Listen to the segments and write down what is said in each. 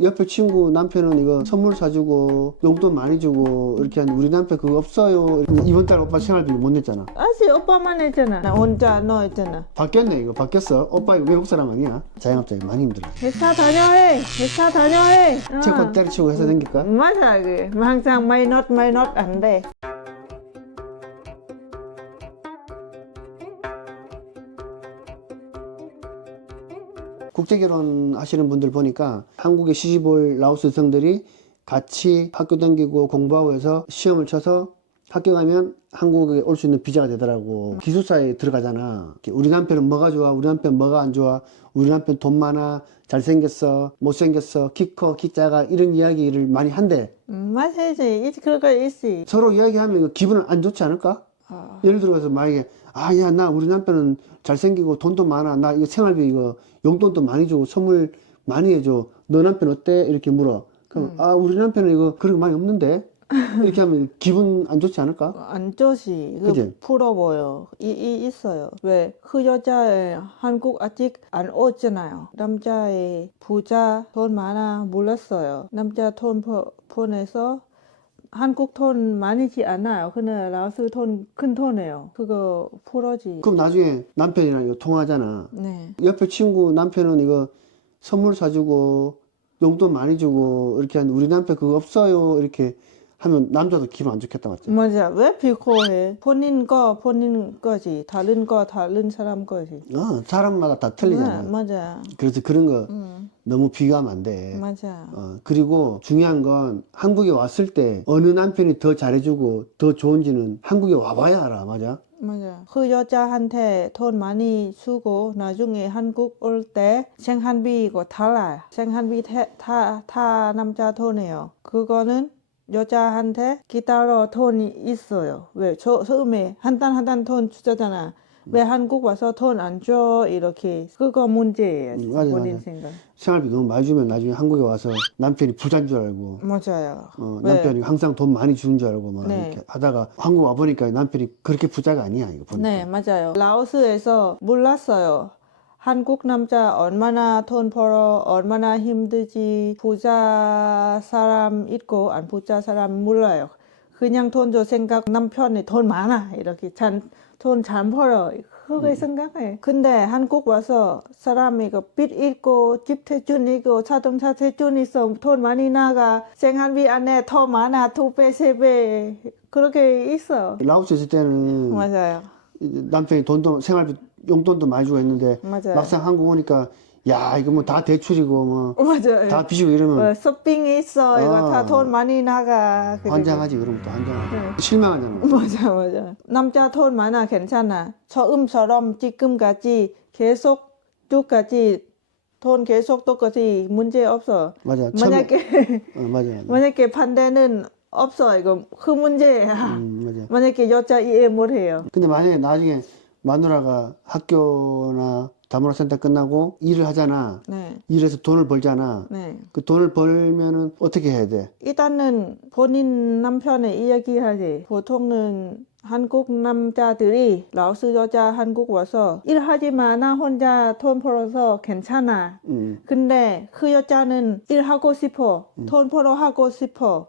옆에 친구 남편은 이거 선물 사주고 용돈 많이 주고 이렇게 하는데 우리 남편 그거 없어요. 이번 달 오빠 생활비 못 냈잖아. 아직 오빠만 했잖아. 나 혼자 너 했잖아. 바뀌었네. 이거 바뀌었어. 오빠 이거 외국 사람 아니야? 자영업자이 많이 힘들어. 회사 다녀해. 회사 다녀해. 채권 때려치고 회사 다니까. 맞아. 그 항상 마이넛 안 돼. 국제결혼 하시는 분들 보니까 한국에 시집 올 라오스 여성들이 같이 학교 다니고 공부하고 해서 시험을 쳐서 합격하면 한국에 올 수 있는 비자가 되더라고. 기숙사에 들어가잖아. 우리 남편은 뭐가 좋아? 우리 남편 뭐가 안 좋아? 우리 남편 돈 많아? 잘생겼어? 못생겼어? 키 커? 키 작아? 이런 이야기를 많이 한대. 맞아야지. 그런 거 있지. 서로 이야기하면 기분은 안 좋지 않을까? 예를 들어서 만약에 야 나 우리 남편은 잘생기고 돈도 많아. 나 이거 생활비 이거 용돈도 많이 주고 선물 많이 해줘. 너 남편 어때? 이렇게 물어. 그럼 우리 남편은 이거 그런 거 많이 없는데? 이렇게 하면 기분 안 좋지 않을까? 안 좋지. 그치? 부러워요. 있어요. 왜? 그 여자 한국 아직 안 오잖아요. 남자의 부자 돈 많아 몰랐어요. 남자 돈 보내서 한국 돈 많이지 않아요. 근데 라오스 돈 큰 돈이에요. 그거 풀어지. 그럼 나중에 남편이랑 이거 통화하잖아. 네. 옆에 친구 남편은 이거 선물 사주고 용돈 많이 주고 이렇게 하는데 우리 남편 그거 없어요. 이렇게 하면 남자도 기분 안 좋겠다 맞지? 맞아. 왜 비교해? 본인 거지. 다른 거 다른 사람 거지. 사람마다 다 틀리잖아. 네, 맞아. 그래서 그런 거 너무 비교하면 안 돼. 맞아. 그리고 중요한 건 한국에 왔을 때 어느 남편이 더 잘해주고 더 좋은지는 한국에 와봐야 알아. 맞아? 맞아. 그 여자한테 돈 많이 주고 나중에 한국 올 때 생활비 이거 달라요. 생활비 다 남자 돈이에요. 그거는 여자한테 기다려 돈이 있어요. 왜? 처음에 한 단 돈 주잖아. 왜 한국 와서 돈 안 줘? 이렇게. 그거 문제예요. 맞아, 본인 맞아. 생각. 생활비 너무 많이 주면 나중에 한국에 와서 남편이 부자인 줄 알고 맞아요. 왜? 남편이 항상 돈 많이 주는 줄 알고 막 네. 이렇게 하다가 한국 와보니까 남편이 그렇게 부자가 아니야 이거 보니까. 네, 맞아요. 라오스에서 몰랐어요. 한국 남자 얼마나 돈 벌어, 얼마나 힘들지, 부자 사람 있고 안 부자 사람 몰라요. 그냥 돈 줘 생각 남편이 돈 많아 이렇게 돈 잘 벌어 그거 생각해. 근데 한국 와서 사람이 이거 빚 있고 집 대출 있고 자동차 대출 있어 돈 많이 나가 생활비 안에 더 많아 2배 3배 그렇게 있어. 라오스 있을 때는 맞아요. 이제 남편이 돈도 생활비 용돈도 많이 주고 했는데 맞아요. 막상 한국 오니까 야 이거 뭐 다 대출이고 뭐 맞아요. 다 빚이고 이러면 쇼핑 있어. 이거 다 돈 많이 나가. 환장하지. 그러면 또 환장하지. 네. 실망하잖아. 맞아. 남자 돈 많아 괜찮아. 처음처럼 지금까지 계속 끝까지 돈 계속 똑같이 문제 없어. 맞아. 만약에 맞아. 만약에 반대는 없어. 이거 그 문제야. 맞아. 만약에 여자 이해 못해요. 근데 만약에 나중에 마누라가 학교나 다문화 센터 끝나고 일을 하잖아. 네. 일해서 돈을 벌잖아. 네. 그 돈을 벌면은 어떻게 해야 돼? 일단은 본인 남편의 이야기하지. 보통은 한국 남자들이 라오스 여자 한국 와서 일하지만 나 혼자 돈 벌어서 괜찮아. 근데 그 여자는 일하고 싶어. 돈 벌어 하고 싶어.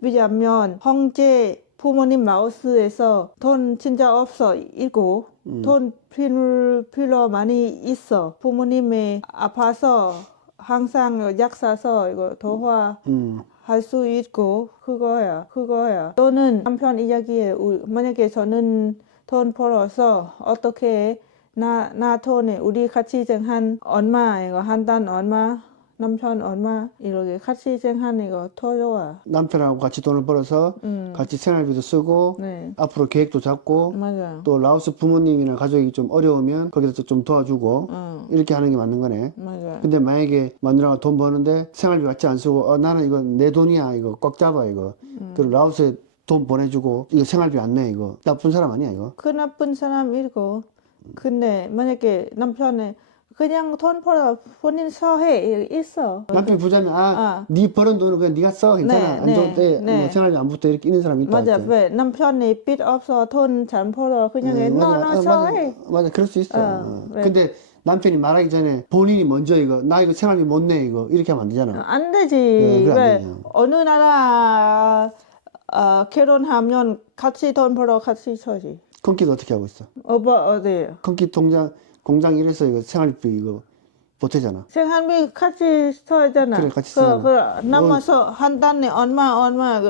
왜냐면 형제 부모님 라오스에서 돈 진짜 없어 있고 돈 필요 많이 있어. 부모님이 아파서 항상 약 사서 이거 도와 할 수 있고 그거야. 또는 남편 이야기에 만약에 저는 돈 벌어서 어떻게 나 돈에 우리 같이 정한 얼마 이거 한 달 얼마 남편 얼마 이렇게 같이 정한 이거 더 좋아. 남편하고 같이 돈을 벌어서 같이 생활비도 쓰고 네. 앞으로 계획도 잡고 맞아. 또 라오스 부모님이나 가족이 좀 어려우면 거기서 좀 도와주고 이렇게 하는 게 맞는 거네. 맞아. 근데 만약에 마누라가 돈 버는데 생활비 같이 안 쓰고 나는 이거 내 돈이야 이거 꽉 잡아 이거 그리고 라오스에 돈 보내주고 이거 생활비 안 내 이거 나쁜 사람 아니야 이거? 그 나쁜 사람이고 근데 만약에 남편이 그냥 돈 벌어 본인 서해 있어. 남편이 부자면 네 버는 돈은 그냥 네가 써 괜찮아. 안 좋을 때 뭐 생활비 안 붙어 이렇게 있는 사람이 있다. 맞아. 할때. 왜 남편이 빚 없어 돈 잘 벌어 그냥 너 서해. 맞아 그럴 수 있어. 근데 남편이 말하기 전에 본인이 먼저 이거 나 이거 생활비 못 내 이거 이렇게 하면 안 되잖아. 안 되지. 그래, 안 왜 되죠. 어느 나라 결혼하면 같이 돈 벌어 같이 써지. 컨키도 어떻게 하고 있어? 오빠 어디에요? 컨키 공장 일해서 이거 생활비 이거 보태잖아. 생활비 같이 써야잖아. 그래, 같이 쓰잖아. 남아서 한 달에 얼마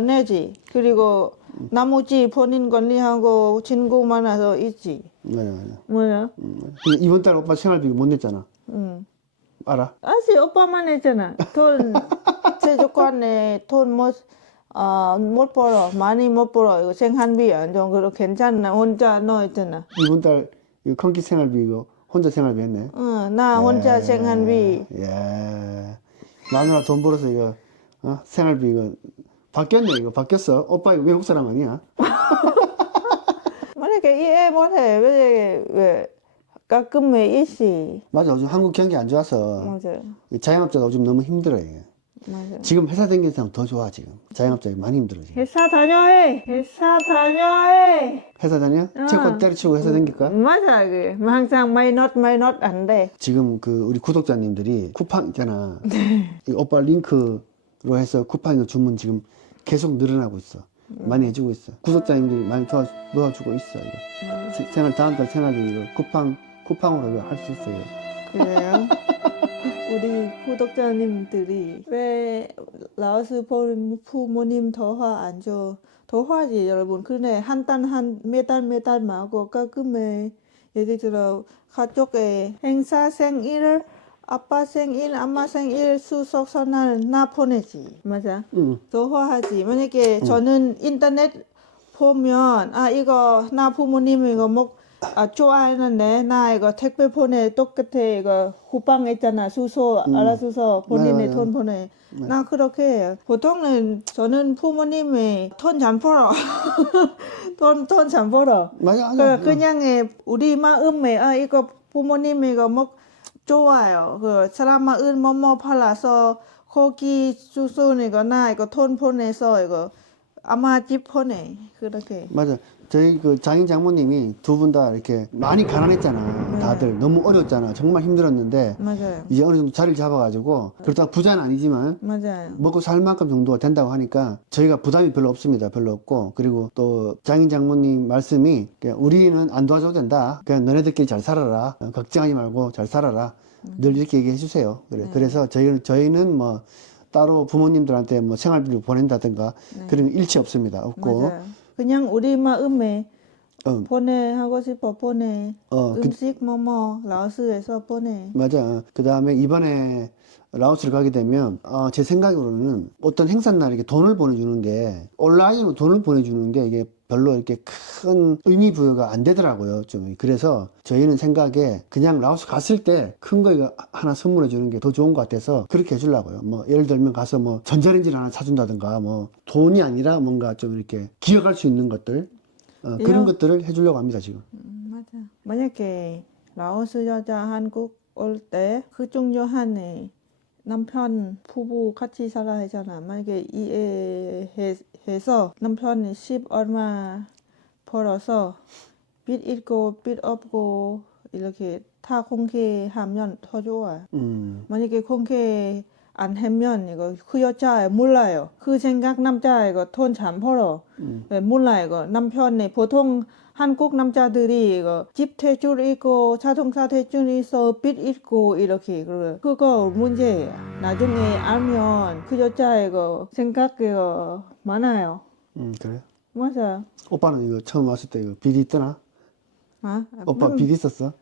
내지. 그리고 나머지 본인 관리하고 친구 만나서 있지. 맞아. 뭐야? 근데 이번 달 오빠 생활비 못 냈잖아. 응. 알아? 아직 오빠만 했잖아. 돈 제조관에 돈 못 벌어. 많이 못 벌어. 이거 생활비 안 좋은 거 괜찮나? 혼자 넣었잖아. 이번 달 이거 컨키 생활비 이거 혼자 생활비 했네. 응, 나 혼자 생활비. 예. 마누라 돈 벌어서 이거 생활비 이거 바뀌었네 이거 바뀌었어. 오빠 이거 외국 사람 아니야? 만약에 이해 못해. 왜 가끔 왜 있지? 맞아. 요즘 한국 경기 안 좋아서 맞아. 자영업자가 요즘 너무 힘들어 이게. 맞아. 지금 회사 다니는 사람 더 좋아 지금. 자영업자가 많이 힘들어 지금. 회사 다녀해. 회사 다녀해. 회사 다녀? 채권 때려치고 회사 다닐까? 맞아. 항상 마이너스 안 돼. 지금 그 우리 구독자님들이 쿠팡 있잖아. 이 오빠 링크로 해서 쿠팡 이거 주문 지금 계속 늘어나고 있어. 많이 해주고 있어. 구독자님들이 많이 도와주고 있어 이거. 생활 다음 달 생활비 이거 쿠팡으로 할 수 있어요. 그래요? 우리 구독자님들이 왜 라오스 부모님 더화 안 줘? 더화지 여러분. 근데 매달 말고 가끔에 예를 들어 가족의 행사 생일, 아빠 생일, 엄마 생일, 추석 설날 나 보내지. 맞아. 응. 더화하지. 만약에 저는 인터넷 보면 이거 나 부모님 이거 좋아하는데 나 이거 택배 보내 똑같아. 이거 쿠팡 있잖아. 수소 알아서서 본인의 맞아. 돈 보내. 나 그렇게 해요. 보통은 저는 부모님이 돈 잘 벌어. 돈 잘 벌어. 맞아. 그냥 우리 마음에 이거 부모님이 이거 좋아요. 사람 마음 뭐뭐 팔아서 거기 주소니거나 이거 돈 보내서 이거 아마 집 보내. 그렇게. 맞아. 저희 그 장인 장모님이 두 분 다 이렇게 많이 가난했잖아. 다들 너무 어려웠잖아. 정말 힘들었는데 맞아요. 이제 어느 정도 자리를 잡아가지고 그렇다고 부자는 아니지만 맞아요. 먹고 살 만큼 정도가 된다고 하니까 저희가 부담이 별로 없습니다. 별로 없고 그리고 또 장인 장모님 말씀이 그냥 우리는 안 도와줘도 된다. 그냥 너네들끼리 잘 살아라. 걱정하지 말고 잘 살아라. 늘 이렇게 얘기해 주세요. 그래서 저희는 뭐 따로 부모님들한테 뭐 생활비를 보낸다든가 그런 일치 없습니다. 없고 맞아요. 그냥 우리 마음에 어. 보내하고 싶어 보내. 음식 라오스에서 보내. 맞아. 그 다음에 이번에 라오스를 가게 되면 제 생각으로는 어떤 행사날 이렇게 돈을 보내주는 게 온라인으로 돈을 보내주는 게 이게 별로 이렇게 큰 의미 부여가 안 되더라고요. 좀 그래서 저희는 생각에 그냥 라오스 갔을 때 큰 거 이거 하나 선물해 주는 게 더 좋은 것 같아서 그렇게 해주려고요. 뭐 예를 들면 가서 뭐 전자레인지를 하나 사준다든가 뭐 돈이 아니라 뭔가 좀 이렇게 기억할 수 있는 것들 그런 것들을 해주려고 합니다 지금. 맞아. 만약에 라오스 여자 한국 올 때 그중 요한에 남편 부부 같이 살아 하잖아. 만약에 이해해서 남편이 10 얼마 벌어서 빚 있고 빚 없고 이렇게 다 공개하면 더 좋아. 만약에 공개 안 하면 이거 그 여자 몰라요. 그 생각 남자 이거 돈 잘 벌어. 몰라 이거 남편이 보통 한국 남자들이 이거 집 대출 있고 자동차 대출 있어 빚 있고 이렇게 그거 문제야. 나중에 알면 그 여자 이거 생각 이거 많아요. 그래. 맞아. 오빠는 이거 처음 왔을 때 이거 빚 있더나? 오빠 빚 있었어?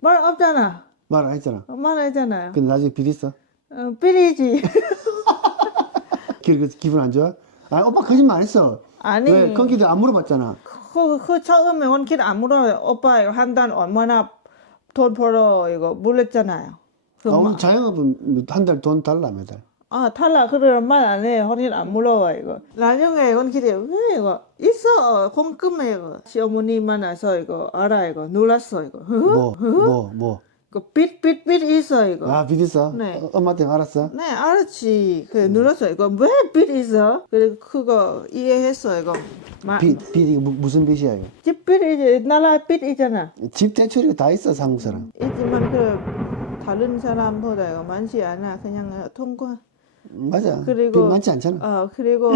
말 없잖아. 말 안 했잖아. 말 했잖아요. 근데 나중에 빚 있어? 빚이지. 기분 안 좋아? 오빠 거짓말 안 했어. 아니. 왜? 건기도 안 물어봤잖아. 그 처음에 원킬 안 물어요. 오빠 이거 한 달 얼마나 돈 벌어 이거 물었잖아요. 우리 자영업은 한 달 돈 달라 매달. 달라 그러면 말 안 해. 원킬 안 물어봐 이거. 나중에 원킬이 왜 이거 있어 공금에 이거 시어머니 만나서 이거 알아 이거 놀랐어 이거. 뭐? 그 빛 있어 이거. 아, 빚 있어? 네. 엄마한테 알았어? 네, 알았지. 그 늘었어 이거 왜 빛 있어? 그리고 그거 이해했어 이거. 빚 이거 무슨 빚이야 이거? 집빛 이제 나라 빛 있잖아. 집 대출이 다 있어 한국 사람. 있지만 그 다른 사람보다 이거 많지 않아. 그냥 통과. 맞아. 그리고 빚 많지 않잖아. 그리고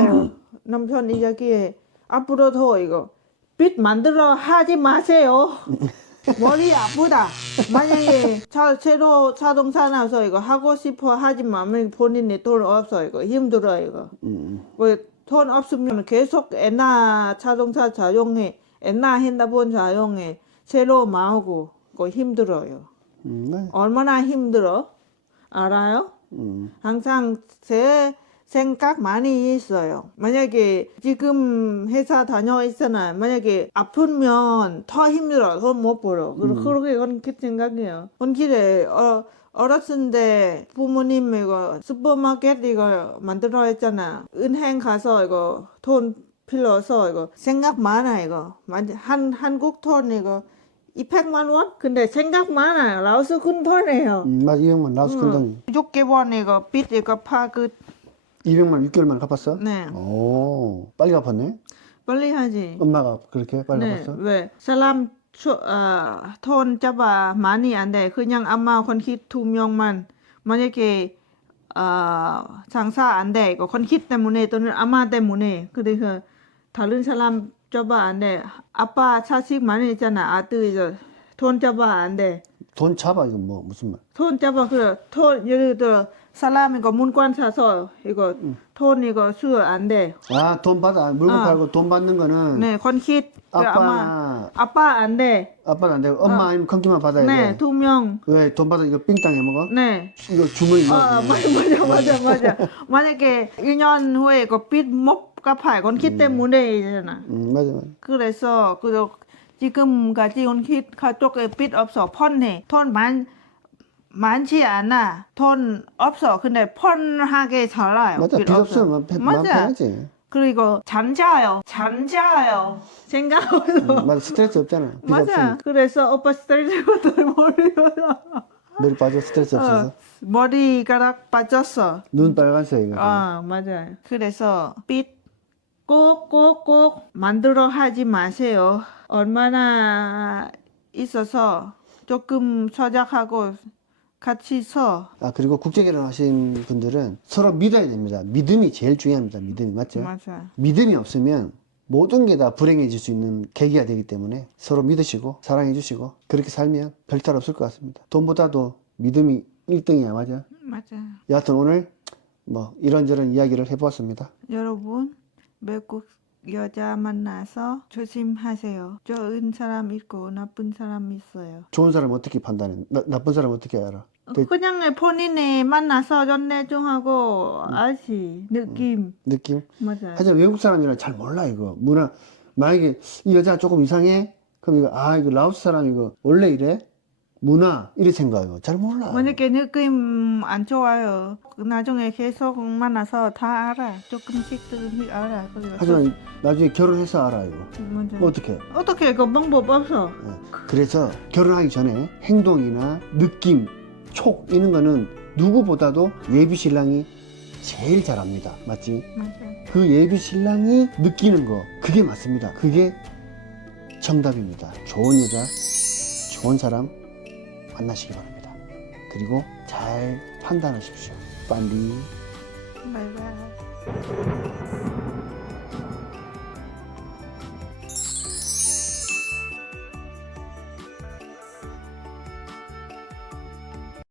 남편 이야기에 앞으로도 이거 빛 만들어 하지 마세요. 머리 아프다. 만약에 새로 자동차 나서 이거 하고 싶어 하지만 본인이 돈 없어 이거 힘들어 이거. 뭐 돈 없으면 계속 옛날 자동차 사용해, 옛날 핸드폰 사용해, 새로 마오고 그거 힘들어요. 네. 얼마나 힘들어? 알아요? 항상 제 생각 많이 있어요. 만약에 지금 회사 다녀 있잖아요. 만약에 아프면 더 힘들어. 돈 못 벌어. 그렇게 그렇게 생각해요. 원길에 어렸을 때 부모님 이거 슈퍼마켓 이거 만들어 했잖아. 은행 가서 이거 돈 필요해서 이거 생각 많아 이거. 한국 돈 이거 200만 원? 근데 생각 많아요. 라오스 큰 돈이에요. 맞아, 200만 라오스 큰 돈. 6개월 이거 빚 이거 파그 200만 6개월만 갚았어? 네. 오, 빨리 갚았네. 빨리 하지. 엄마가 그렇게 빨리 네. 갚았어? 왜? 사람 돈 잡아 많이 안 돼. 그냥 아마 건킷 2명만 만약에 장사 안 돼. 이거 건킷 때문에 또는 아마 때문에 그래서 다른 사람 잡아 안 돼. 아빠 자식 많이 있잖아. 아들 이제 돈 잡아 안 돼. 돈 잡아 이거 뭐 무슨 말? 돈 잡아 그래. 돈 예를 들어 사람 이거 문관 사서 이거 돈 이거 수여 안 돼. 아, 돈 받아. 물건 팔고 돈 받는 거는 네, 건킷 아빠, 아빠 안 돼. 아빠는 안 되고 엄마 아니면 컨키만 받아야 네, 돼. 2명. 왜 돈 받아 이거 삥땅 해 먹어? 네. 이거 주머니 넣어. 맞아. 만약에 1년 후에 이거 빚 못 갚아요. 건킷 때문에잖아. 맞아. 그래서 지금까지 건킷 가족에 빚 없어. 펀해. 돈 많지 않아. 돈 없어. 근데 펀하게 살아요. 맞아. 빚 없으면 마음 맞아. 편하지. 그리고 잠자요. 생각 없어. 맞아. 스트레스 없잖아. 빚 맞아. 없으니까. 그래서 오빠 스트레스가 더 머리가 머리 빠져 스트레스 없어서. 머리가락 빠졌어. 눈 빨간색 이거. 맞아요. 그래서 빚 꼭 만들어 하지 마세요. 얼마나 있어서 조금 서작하고 같이 서. 그리고 국제 결혼하신 분들은 서로 믿어야 됩니다. 믿음이 제일 중요합니다. 믿음이 맞죠? 맞아. 믿음이 없으면 모든 게 다 불행해질 수 있는 계기가 되기 때문에 서로 믿으시고 사랑해 주시고 그렇게 살면 별탈 없을 것 같습니다. 돈보다도 믿음이 1등이야. 맞아? 맞아. 여하튼 오늘 뭐 이런저런 이야기를 해보았습니다. 여러분 외국 여자 만나서 조심하세요. 좋은 사람 있고 나쁜 사람 있어요. 좋은 사람 어떻게 판단해? 나쁜 사람 어떻게 알아? 그냥 본인이 만나서 전내중하고 알지. 느낌. 느낌? 맞아. 하지만 외국 사람이라 잘 몰라 이거 문화. 만약에 이 여자 조금 이상해? 그럼 이거 라오스 사람 이거 원래 이래? 문화 이래 생각해요. 잘 몰라. 만약에 느낌 안 좋아요. 나중에 계속 만나서 다 알아. 조금씩 알아. 하지만 나중에 결혼해서 알아 이거. 맞아. 어떻게 그 방법 없어. 그래서 결혼하기 전에 행동이나 느낌, 촉 이런 거는 누구보다도 예비 신랑이 제일 잘합니다. 맞지? 맞아. 그 예비 신랑이 느끼는 거 그게 맞습니다. 그게 정답입니다. 좋은 여자, 좋은 사람 만나시기 바랍니다. 그리고 잘 판단하십시오. 빨리. 바이바이.